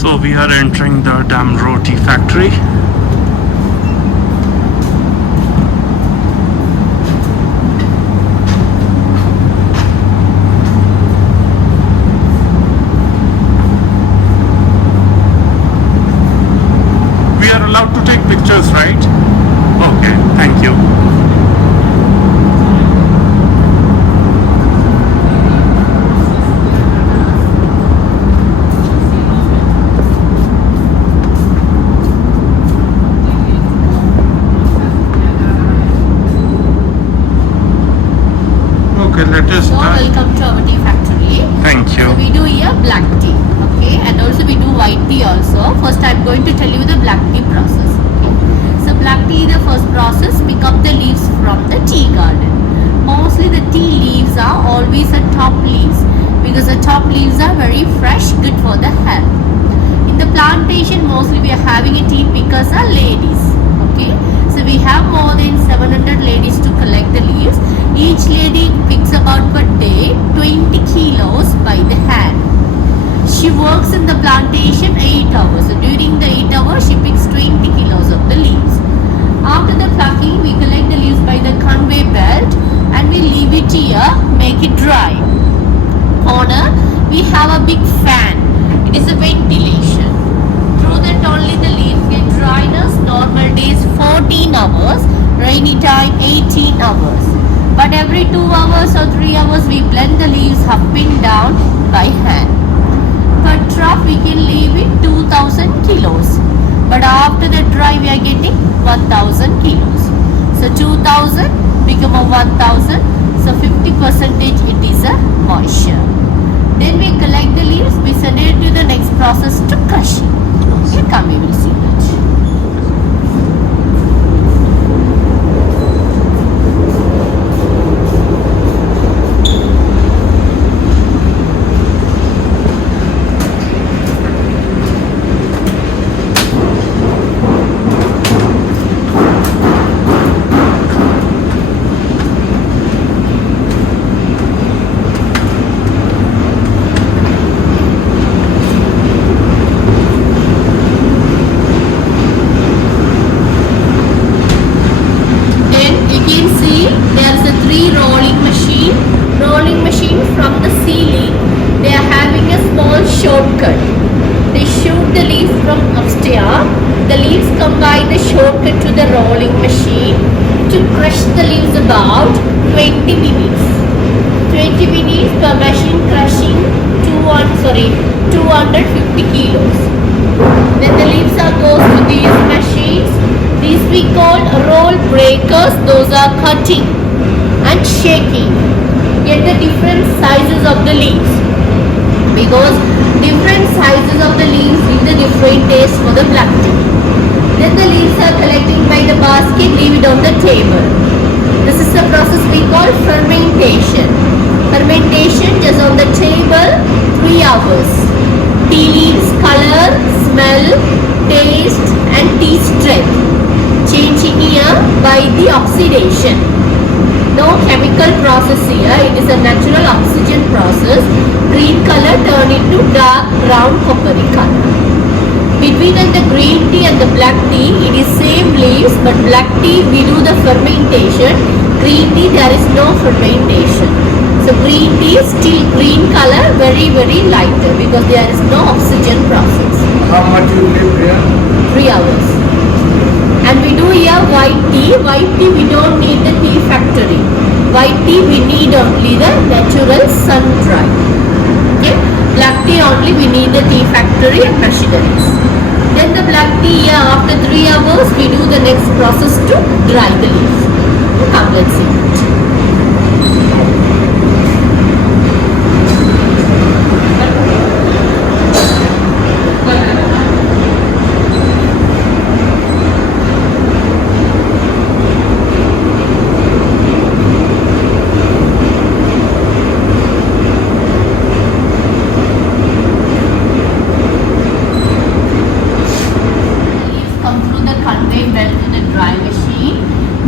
So we are entering the Damro tea factory. We are allowed to take pictures, right? Okay, thank you. Okay, let us So start. welcome to our tea factory. Thank So you. we do here black tea, okay, and also we do white tea also. First, I'm going to tell you the black tea process. Okay? So black tea, the first process, pick up the leaves from the tea garden. Mostly the tea leaves are always the top leaves because the top leaves are very fresh, good for the health. In the plantation, mostly we are having a tea pickers are ladies. Okay, so we have more than 700 ladies to collect the leaves. Each lady picks about per day 20 kilos by the hand. She works in the plantation 8 hours. So during the 8 hours, she picks 20 kilos of the leaves. After the plucking, we collect the leaves by the conveyor belt and we leave it here, make it dry. Corner, we have a big fan. It is a ventilation. Through that only the leaves get dryness. Normal days 14 hours, rainy time 18 hours. But every 2 hours or 3 hours we blend the leaves up and down by hand. Per truck we can leave it 2000 kilos. But after the dry we are getting 1000 kilos. So 2000 become a 1000. So 50% it is a moisture. Then we collect the leaves, we send it to the next process to crushing. Okay, come we will see that. Rolling machine from the ceiling. They are having a small shortcut. They shoot the leaves from upstairs. The leaves come by the shortcut to the rolling machine to crush the leaves about 20 minutes. 20 minutes per machine crushing 250 kilos. Then the leaves are goes to these machines. These we call roll breakers. Those are cutting and shaking. Get the different sizes of the leaves because different sizes of the leaves give the different taste for the black tea. Then the leaves are collecting by the basket, leave it on the table. This is the process we call fermentation. Fermentation just on the table 3 hours. Tea leaves color, smell, taste and tea strength changing here by the oxidation. No chemical process here, it is a natural oxygen process. Green color turn into dark brown coppery color. Between the green tea and the black tea, it is same leaves, but black tea we do the fermentation. Green tea there is no fermentation. So green tea is still green color, very lighter because there is no oxygen process. How much you live here? 3 hours. And we do here white tea. White tea we don't need the tea factory. White tea we need only the natural sun dry. Okay. Black tea only we need the tea factory and machineries. Then the black tea here after 3 hours we do the next process to dry the leaves. Come let's see it.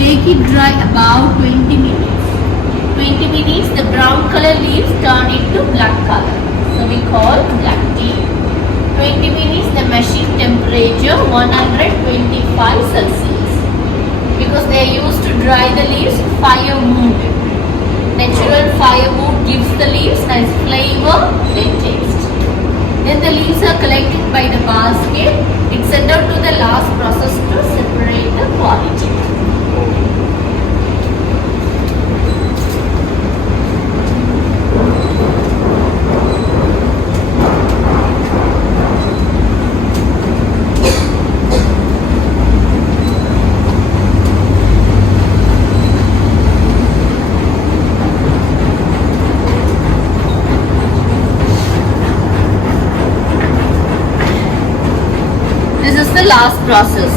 Make it dry about 20 minutes. 20 minutes the brown color leaves turn into black color. So we call black tea. 20 minutes temperature 125 Celsius. Because they are used to dry the leaves, firewood. Natural firewood gives the leaves nice flavor and taste. Then the leaves are collected by the basket. It's sent out to the last process to separate the quality. This is the last process.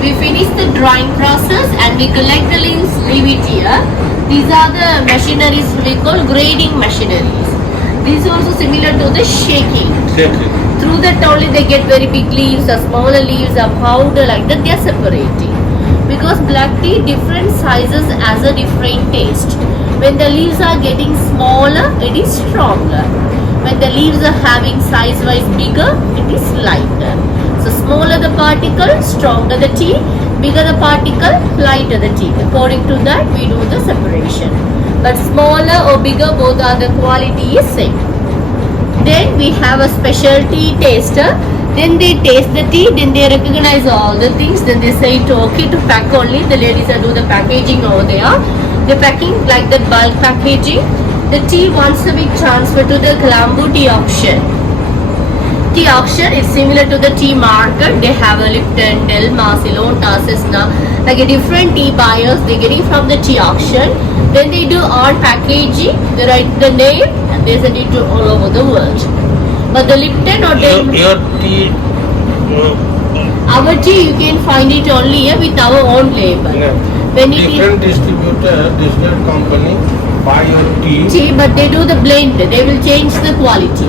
We finish the drying process and we collect the leaves, leave it here. These are the machineries we call grading machineries. These are also similar to the shaking. Through that only they get very big leaves or smaller leaves or powder like that, they are separating. Because black tea different sizes has a different taste. When the leaves are getting smaller, it is stronger. When the leaves are having size wise bigger, it is lighter. So smaller the particle, stronger the tea, bigger the particle, lighter the tea. According to that, we do the separation. But smaller or bigger, both are the quality is same. Then we have a specialty taster. Then they taste the tea, then they recognize all the things. Then they say it okay to pack only. The ladies are do the packaging over there. They're packing like the bulk packaging. The tea once a week transferred to the Colombo tea auction. Tea auction is similar to the tea market. They have a Lipton, Delma, Ceylon, Cessna, like a different tea buyers they're getting from the tea auction. Then they do all packaging, they write the name and they send it to all over the world. But the Lipton or Delma, Your tea, our tea you can find it only here with our own label. When it different distributor, different company buy your tea. is tea, but they do the blend, they will change the quality.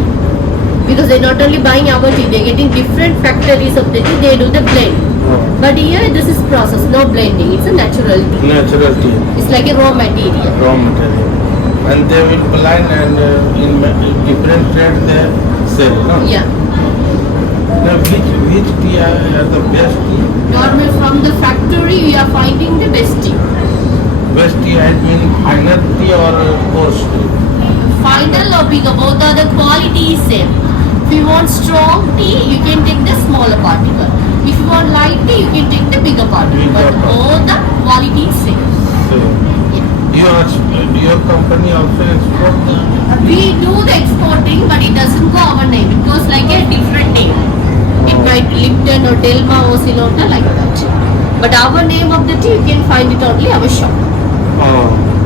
Because they're not only buying our tea, they're getting different factories of the tea, they do the blend. But here this is process, no blending, it's a natural tea. Natural tea, It's like a raw material. raw material. And they will blend and in different trade they sell. No? Yeah. Now which tea are the best tea? Normal from the factory we are finding the best tea. Best tea I mean finer tea or coarse tea? Final or bigger, both are the quality is same. If you want strong tea, you can take the smaller particle. If you want light tea, you can take the bigger particle. Bigger But both the quality is same. So your company also export the We do the exporting, but it doesn't go our name. It goes like a different name. It might Lipton or Delma or Ceylon like that. But our name of the tea, you can find it only our shop.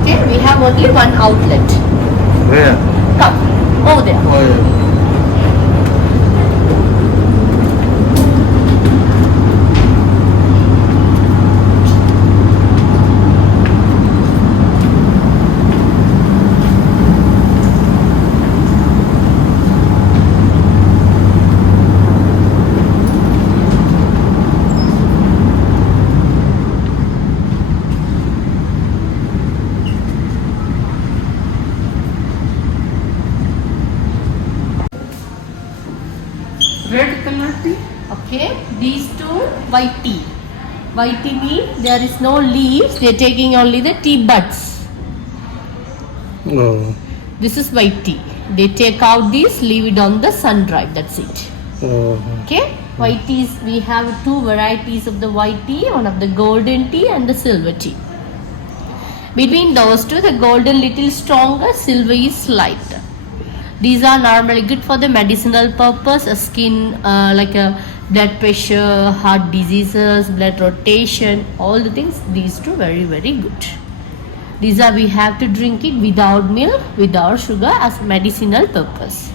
Okay, we have only one outlet. where? Come, over there. Oh, yeah. Red color tea? Okay, these two white tea. White tea means there is no leaves, they are taking only the tea buds. Oh. This is white tea. They take out these, leave it on the sun dry, that's it. Oh. Okay, white teas, we have two varieties of the white tea, one of the golden tea and the silver tea. Between those two, the golden little stronger, silver is lighter. These are normally good for the medicinal purpose, skin, like a blood pressure, heart diseases, blood rotation, all the things. These two very good. These are we have to drink it without milk, without sugar as medicinal purpose.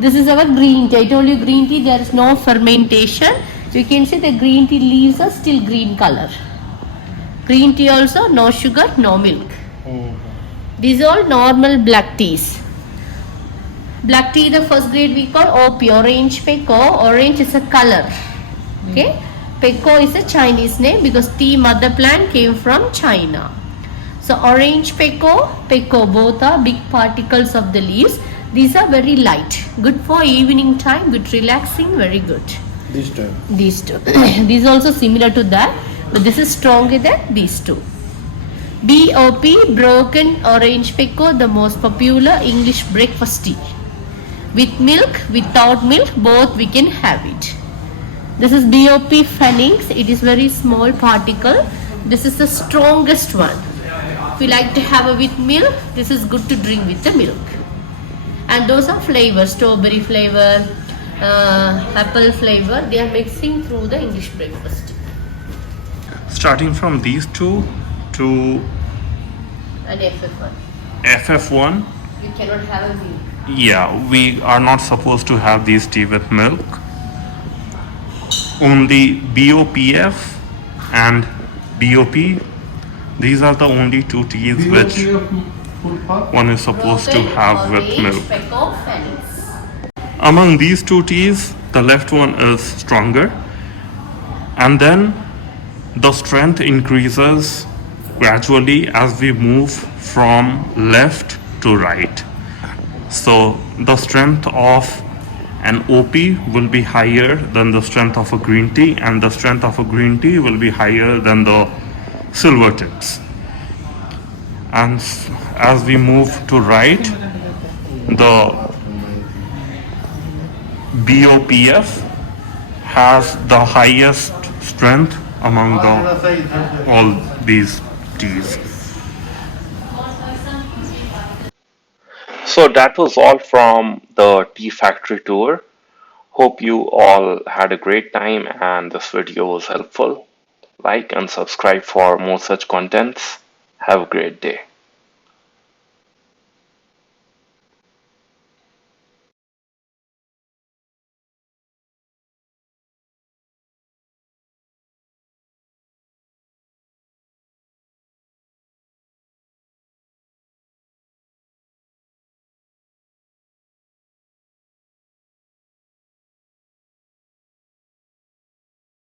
This is our green tea. I told you green tea there is no fermentation. So you can see the green tea leaves are still green color. Green tea also no sugar, no milk. These are all normal black teas. Black tea, the first grade we call OP, orange pekoe. Orange is a color. Okay. Pekoe is a Chinese name because tea mother plant came from China. So orange pekoe, pekoe, both are big particles of the leaves. These are very light. Good for evening time, good relaxing, very good. This time. These two. These are also similar to that, but this is stronger than these two. BOP, broken orange pekoe, the most popular English breakfast tea. With milk, without milk, both we can have it. This is BOP phoenix. It is very small particle. This is the strongest one. If you like to have it with milk, this is good to drink with the milk. And those are flavors, strawberry flavor, apple flavor. They are mixing through the English breakfast. Starting from these two to And FF1. FF1, You cannot have a milk. yeah, we are not supposed to have these tea with milk. Only BOPF and BOP, these are the only two teas which one is supposed to have with Orange, milk. pekoe, phoenix. Among these two teas, the left one is stronger, and then the strength increases gradually as we move from left to right. So the strength of an OP will be higher than the strength of a green tea, and the strength of a green tea will be higher than the silver tips. And as we move to right, the BOPF has the highest strength among all these teas. So that was all from the tea factory tour. Hope you all had a great time and this video was helpful. Like and subscribe for more such contents. Have a great day.